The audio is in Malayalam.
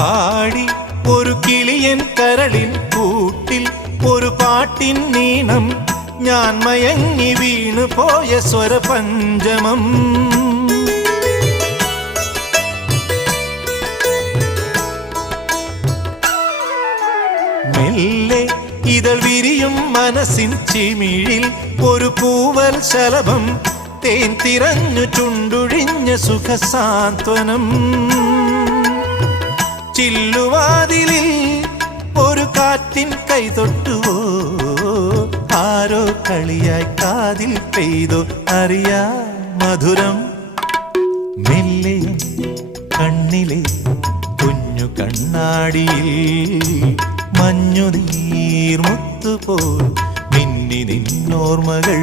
പാടി ഒരു കിളിയൻ കരളിൻ കൂട്ടിൽ ഒരു പാട്ടിൻ നീണം ഞാൻ മയങ്ങി വീണു പോയ സ്വരപഞ്ചമം മെല്ലെ ഇതൾ വിരിയും മനസ്സിൻ ചിമിഴിൽ ഒരു പൂവൽ ശലഭം തേൻ തിരഞ്ഞു ചുണ്ടൊഴിഞ്ഞ സുഖസാന്ത്വനം ചില്ലുവാതിലിൽ ഒരു കാറ്റിൻ കൈതൊട്ടുവോ ആരോ കളിയായി കാതിൽ പെയ്തോ അറിയാ മധുരം മെല്ലെയും കണ്ണിലെ കുഞ്ഞു കണ്ണാടിയിൽ മഞ്ഞുനീർമുത്തുപോൽ മിന്നി നിന്നോർമകൾ